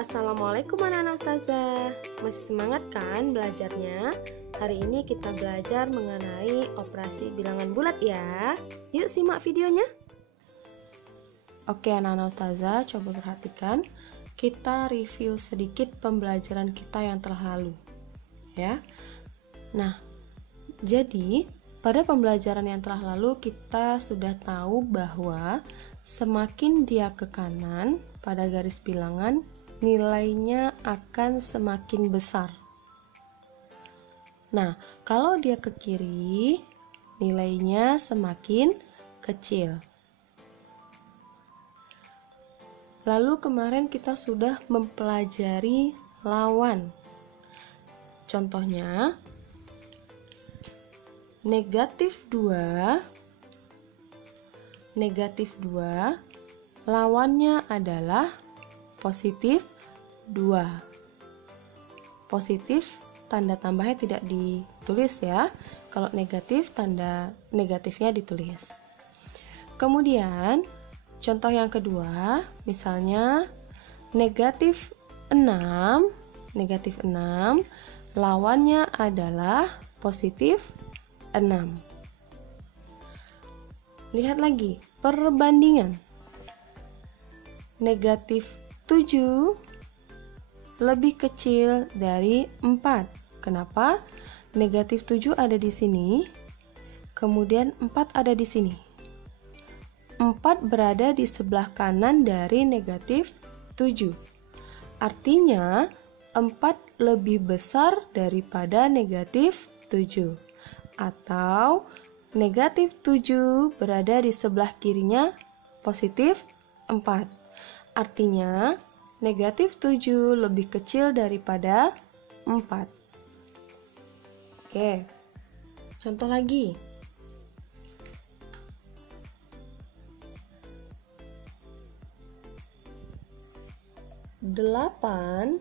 Assalamualaikum anak-anak ustazah. Masih semangat kan belajarnya? Hari ini kita belajar mengenai operasi bilangan bulat ya. Yuk simak videonya. Oke anak-anak ustazah, coba perhatikan. Kita review sedikit pembelajaran kita yang telah lalu ya. Nah, jadi pada pembelajaran yang telah lalu kita sudah tahu bahwa semakin dia ke kanan pada garis bilangan, nilainya akan semakin besar. Nah, kalau dia ke kiri, nilainya semakin kecil. Lalu kemarin kita sudah mempelajari lawan. Contohnya, negatif 2 lawannya adalah positif 2. Positif tanda tambahnya tidak ditulis ya. Kalau negatif tanda negatifnya ditulis. Kemudian contoh yang kedua, misalnya negatif 6 lawannya adalah positif 6. Lihat lagi perbandingan. Negatif 7 lebih kecil dari 4. Kenapa? Negatif 7 ada di sini, kemudian 4 ada di sini. 4 berada di sebelah kanan dari negatif 7. Artinya 4 lebih besar daripada negatif 7. Atau negatif 7 berada di sebelah kirinya positif 4. Artinya negatif 7 lebih kecil daripada 4. Oke, contoh lagi. Delapan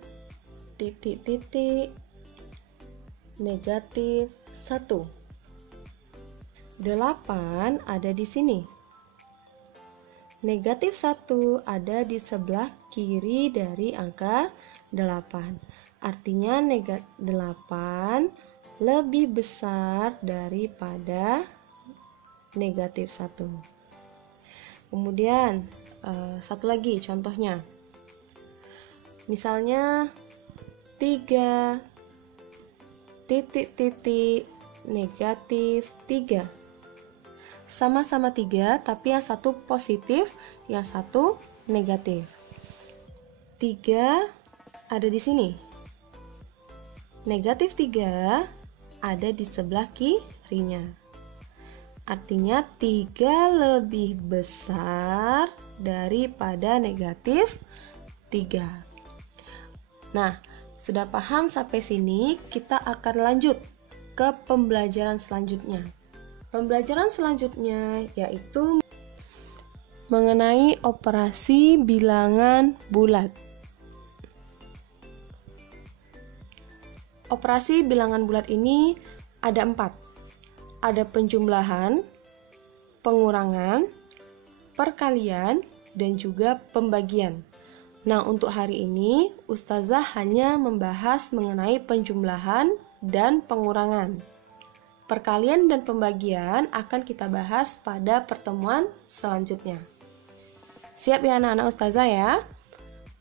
negatif 1. 8 ada di sini. Negatif 1 ada di sebelah kiri dari angka 8. Artinya 8 lebih besar daripada negatif 1. Kemudian satu lagi contohnya. Misalnya 3 negatif 3. Sama-sama 3, tapi yang satu positif, yang satu negatif. 3 ada di sini. Negatif 3 ada di sebelah kirinya. Artinya 3 lebih besar daripada negatif 3. Nah, sudah paham sampai sini, kita akan lanjut ke pembelajaran selanjutnya. Pembelajaran selanjutnya yaitu mengenai operasi bilangan bulat. Operasi bilangan bulat ini ada 4. Ada penjumlahan, pengurangan, perkalian, dan juga pembagian. Nah, untuk hari ini Ustazah hanya membahas mengenai penjumlahan dan pengurangan. Perkalian dan pembagian akan kita bahas pada pertemuan selanjutnya. Siap ya anak-anak Ustazah ya?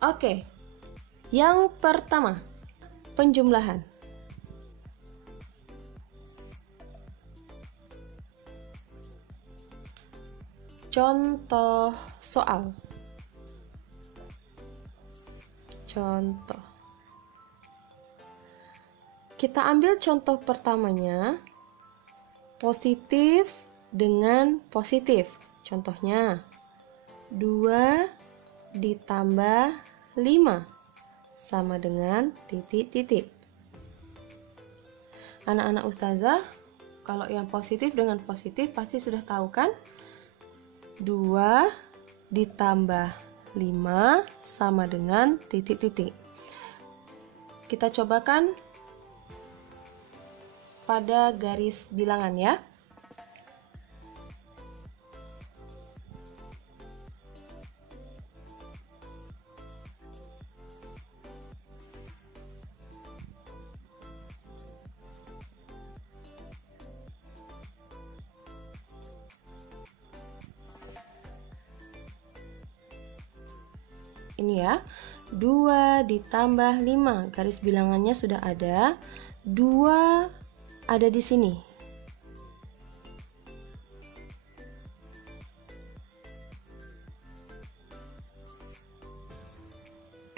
Oke, yang pertama, penjumlahan. Contoh soal. Contoh. Kita ambil contoh pertamanya. Positif dengan positif. Contohnya 2 ditambah 5 sama dengan titik-titik. Anak-anak Ustazah, kalau yang positif dengan positif pasti sudah tahu kan? 2 ditambah 5 sama dengan titik-titik. Kita cobakan pada garis bilangan ya. Ini ya, 2 ditambah 5. Garis bilangannya sudah ada. 2 ada di sini.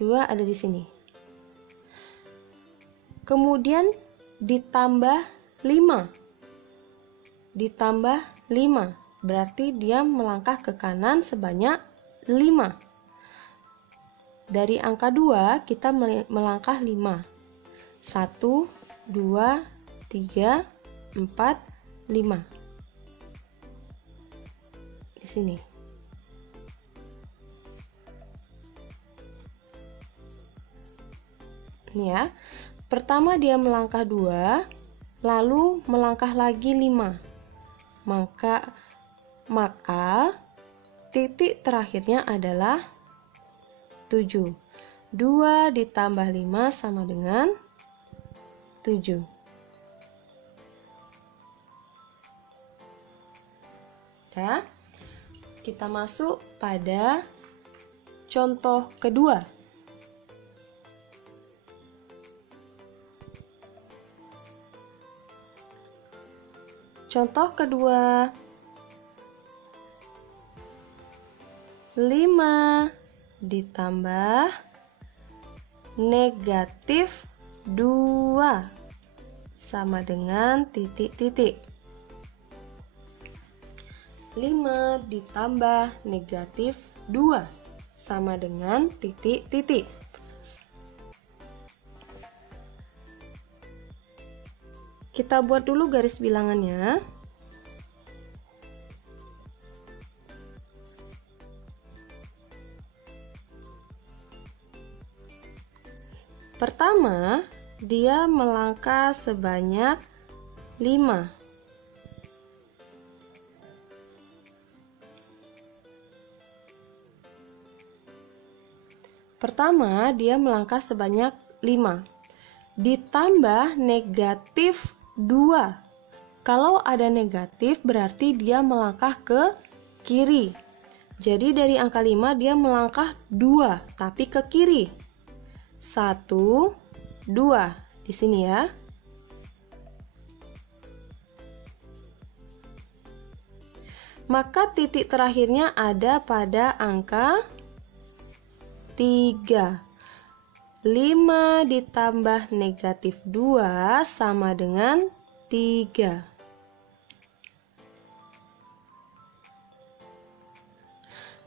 Dua ada di sini. Kemudian ditambah 5. Ditambah 5. Berarti dia melangkah ke kanan sebanyak 5. Dari angka 2 kita melangkah 5. 1, 2, 3, 4, 5. Di sini. Ini ya. Pertama dia melangkah 2, lalu melangkah lagi 5. Maka titik terakhirnya adalah 7. 2 ditambah 5 sama dengan 7. Ya. Kita masuk pada contoh kedua. Contoh kedua, 5 ditambah negatif 2 sama dengan titik-titik. 5 ditambah negatif 2 sama dengan titik-titik. Kita buat dulu garis bilangannya. Pertama, dia melangkah sebanyak 5. Pertama, dia melangkah sebanyak 5. Ditambah negatif 2. Kalau ada negatif berarti dia melangkah ke kiri. Jadi dari angka 5 dia melangkah 2 tapi ke kiri. 1, 2 di sini ya. Maka titik terakhirnya ada pada angka 3. 5 ditambah negatif 2 sama dengan 3.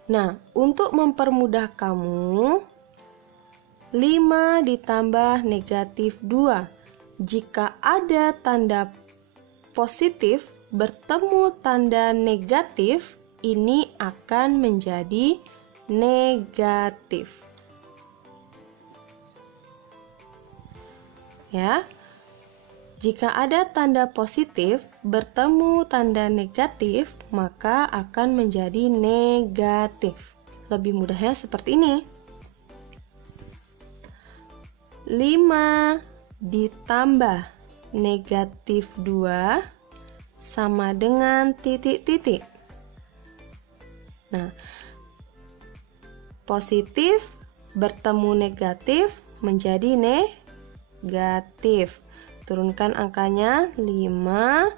Nah, untuk mempermudah kamu, 5 ditambah negatif 2. Jika ada tanda positif bertemu tanda negatif, ini akan menjadi negatif. Ya, jika ada tanda positif bertemu tanda negatif, maka akan menjadi negatif. Lebih mudahnya seperti ini. 5 ditambah negatif 2 sama dengan titik-titik. Nah, positif bertemu negatif menjadi negatif. Turunkan angkanya 5,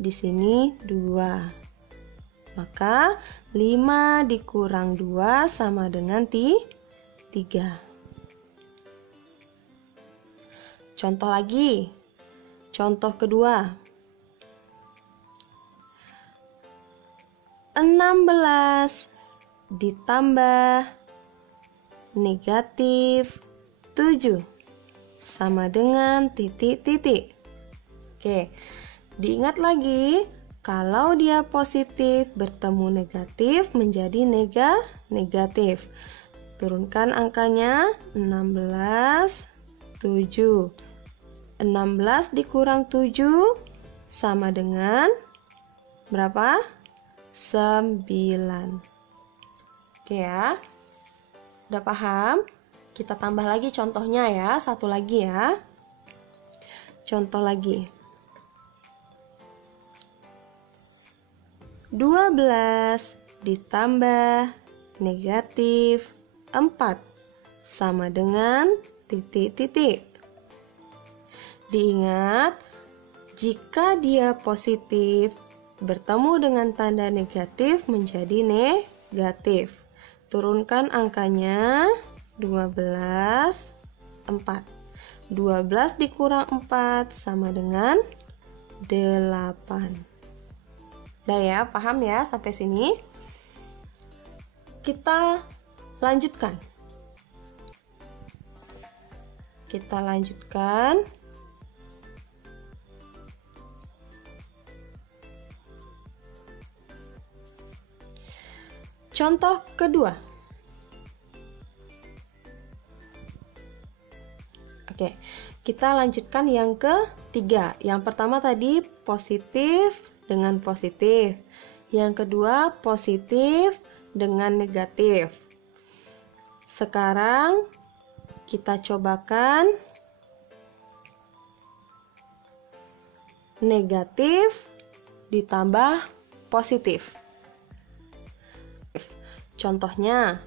di sini 2. Maka 5 dikurang 2 sama dengan 3. Contoh lagi. Contoh kedua. 16 ditambah negatif 7 sama dengan titik-titik. Oke, diingat lagi, kalau dia positif bertemu negatif menjadi negatif. Turunkan angkanya 16, 7. 16 dikurang 7 sama dengan berapa? 9. Oke ya. Udah paham? Kita tambah lagi contohnya ya, satu lagi ya. Contoh lagi. 12 ditambah negatif 4 sama dengan titik-titik. Diingat, jika dia positif, bertemu dengan tanda negatif menjadi negatif. Turunkan angkanya 12, 4. 12 dikurang 4 sama dengan 8. Nah ya, paham ya sampai sini? Kita lanjutkan. Contoh kedua. Oke, kita lanjutkan yang ketiga. Yang pertama tadi positif dengan positif. Yang kedua positif dengan negatif. Sekarang kita cobakan negatif ditambah positif. Contohnya,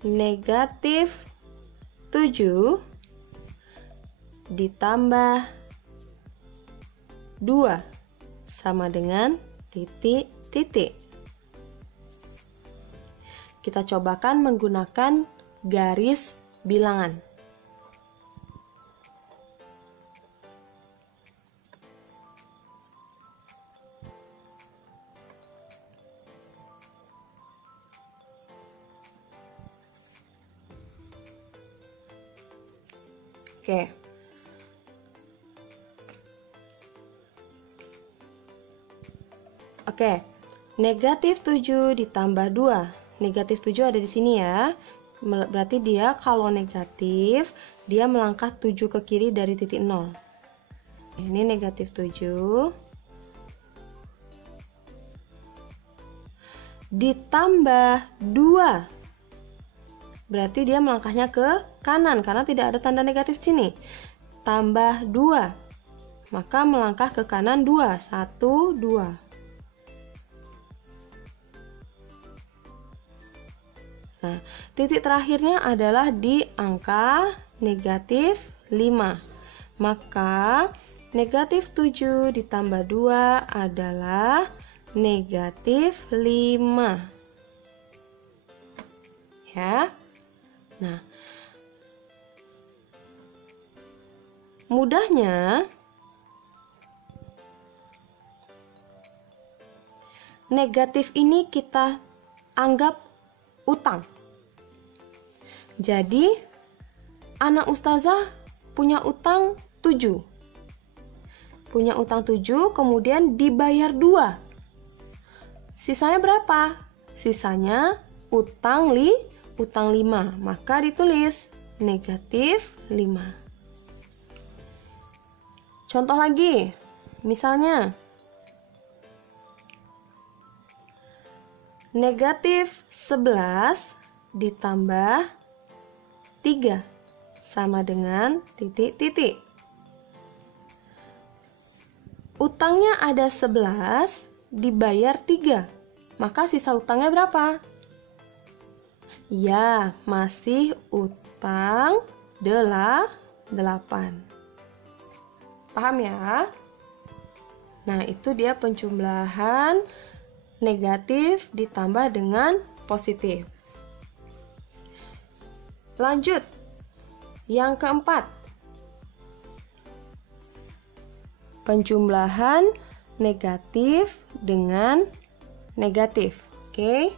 negatif 7 ditambah 2 sama dengan titik-titik. Kita cobakan menggunakan garis bilangan. Oke. Negatif 7 ditambah 2. Negatif 7 ada di sini ya. Berarti dia kalau negatif, dia melangkah 7 ke kiri dari titik 0. Ini negatif 7 ditambah 2. Berarti dia melangkahnya ke kanan karena tidak ada tanda negatif sini. Tambah 2. Maka melangkah ke kanan 2. 1, 2. Nah, titik terakhirnya adalah di angka negatif 5. Maka negatif 7 ditambah 2 adalah negatif 5. Ya. Nah, mudahnya negatif ini kita anggap utang. Jadi anak ustazah punya utang 7. Punya utang 7, kemudian dibayar 2. Sisanya berapa? Sisanya utang 5. Maka ditulis negatif 5. Contoh lagi. Misalnya negatif 11 ditambah 3 sama dengan titik-titik. Utangnya ada 11 dibayar 3. Maka sisa utangnya berapa? Ya, masih utang 8. Paham ya? Nah, itu dia penjumlahan negatif ditambah dengan positif. Lanjut. Yang keempat. Penjumlahan negatif dengan negatif. Oke.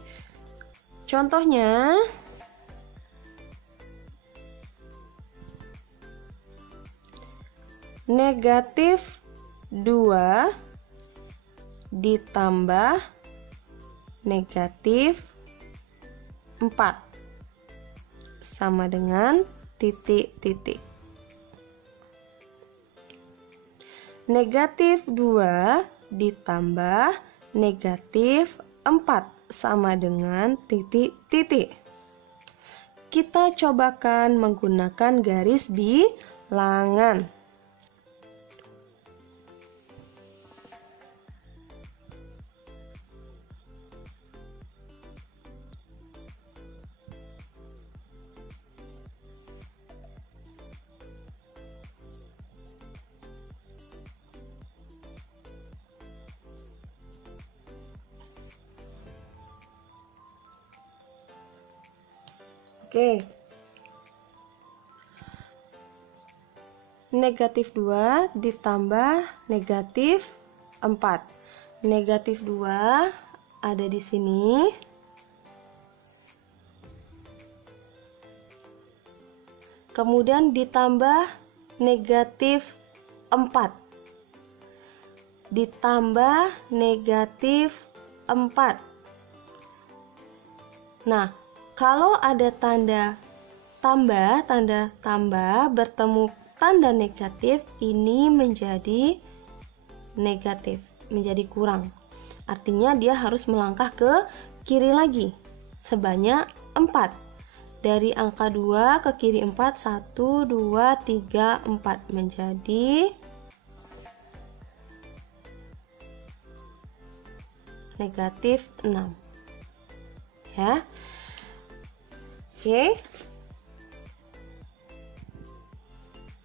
Contohnya negatif 2 ditambah negatif 4 sama dengan titik-titik. Negatif 2 ditambah negatif 4 sama dengan titik-titik. Kita cobakan menggunakan garis bilangan. Oke. Negatif 2 ditambah negatif 4. Negatif 2 ada di sini. Kemudian ditambah negatif 4. Ditambah negatif 4. Nah, kalau ada tanda tambah bertemu tanda negatif, ini menjadi negatif, menjadi kurang. Artinya dia harus melangkah ke kiri lagi sebanyak 4. Dari angka 2 ke kiri 4, 1, 2, 3, 4 menjadi negatif 6. Ya. Oke.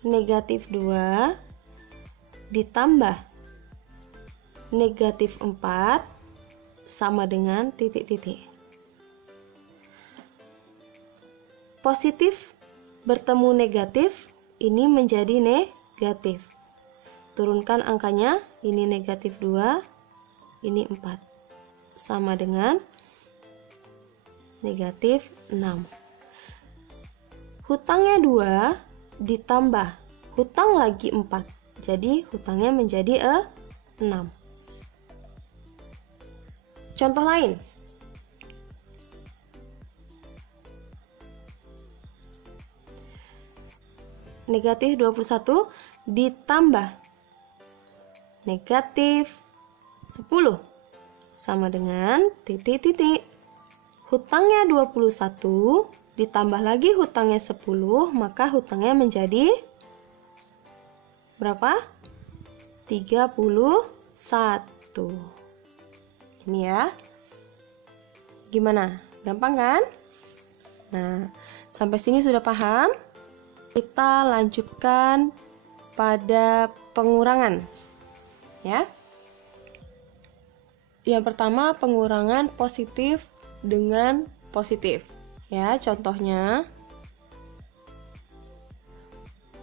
Negatif 2 ditambah negatif 4 sama dengan titik-titik. Positif bertemu negatif, ini menjadi negatif. Turunkan angkanya, ini negatif 2, ini 4. Sama dengan negatif 6. Hutangnya 2 ditambah hutang lagi 4, jadi hutangnya menjadi 6. Contoh lain, negatif 21 ditambah negatif 10 sama dengan titik-titik. Hutangnya 21 ditambah lagi hutangnya 10, maka hutangnya menjadi berapa? 31. Ini ya. Gimana? Gampang kan? Nah, sampai sini sudah paham? Kita lanjutkan pada pengurangan. Ya. Yang pertama, pengurangan positif dengan positif. Ya, contohnya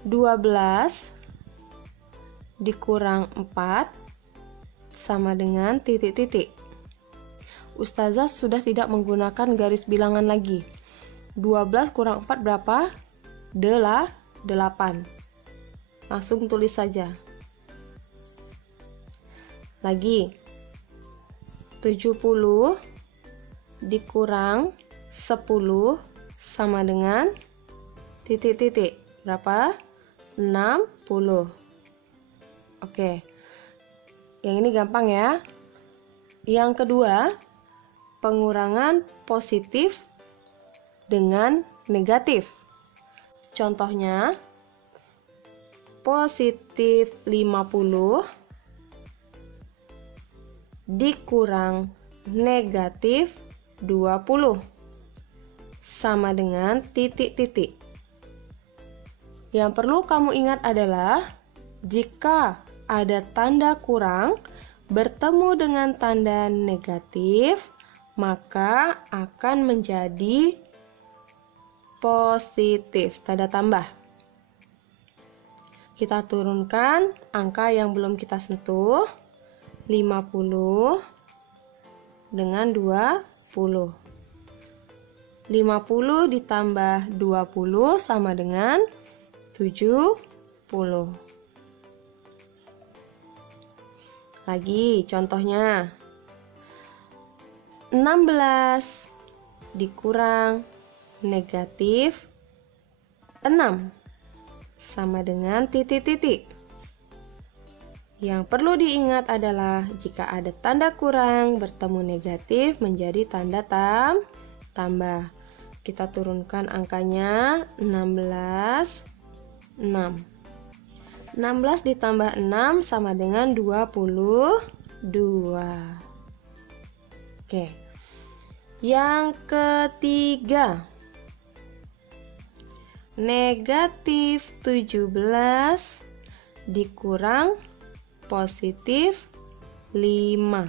12 dikurang 4 sama dengan titik-titik. Ustazah sudah tidak menggunakan garis bilangan lagi. 12 kurang 4 berapa? 8. Langsung tulis saja. Lagi 70 dikurang 10 sama dengan titik-titik. Berapa? 60. Oke. Yang ini gampang ya. Yang kedua, pengurangan positif dengan negatif. Contohnya, positif 50 dikurang negatif 20 sama dengan titik-titik. Yang perlu kamu ingat adalah jika ada tanda kurang bertemu dengan tanda negatif, maka akan menjadi positif, tanda tambah. Kita turunkan angka yang belum kita sentuh, 50 dengan 20. 50 ditambah 20 sama dengan 70. Lagi contohnya, 16 dikurang negatif 6 sama dengan titik-titik. Yang perlu diingat adalah jika ada tanda kurang bertemu negatif menjadi tanda tambah. Kita turunkan angkanya 16. 16 ditambah 6 sama dengan 22. Oke. Yang ketiga, negatif 17 dikurang positif 5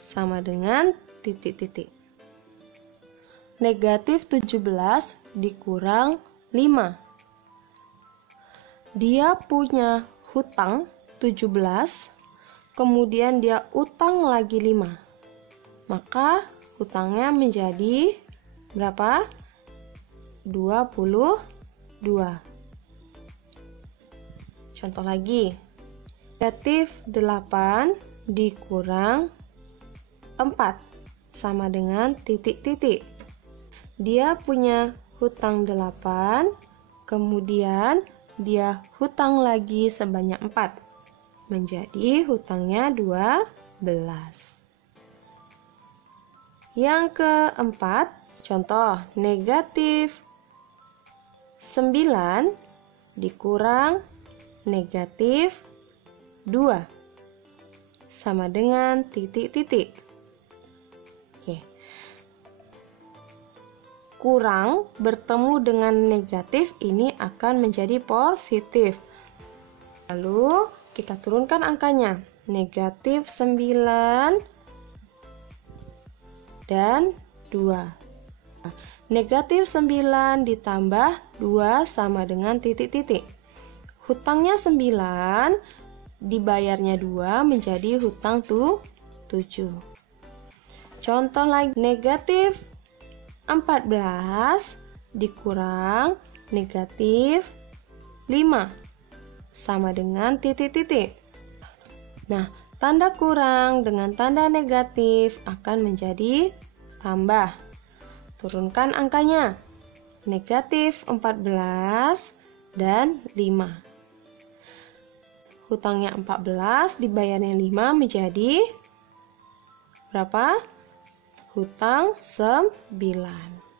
sama dengan titik-titik. negatif 17 dikurang 5. Dia punya hutang 17, kemudian dia utang lagi 5. Maka hutangnya menjadi berapa? 22. Contoh lagi. Negatif 8 dikurang 4 sama dengan titik-titik. Dia punya hutang 8, kemudian dia hutang lagi sebanyak 4. Menjadi hutangnya 12. Yang keempat, contoh negatif 9 dikurang negatif 2 sama dengan titik-titik. Oke. Kurang bertemu dengan negatif ini akan menjadi positif. Lalu kita turunkan angkanya. Negatif 9 dan 2. Negatif 9 ditambah 2 sama dengan titik-titik. Hutangnya 9, dibayarnya 2 menjadi hutang 7. Contoh lagi, negatif 14 dikurang negatif 5 sama dengan titik-titik. Nah, tanda kurang dengan tanda negatif akan menjadi tambah. Turunkan angkanya. Negatif 14 dan 5. Hutangnya 14, dibayarnya 5 menjadi berapa? Hutang 9.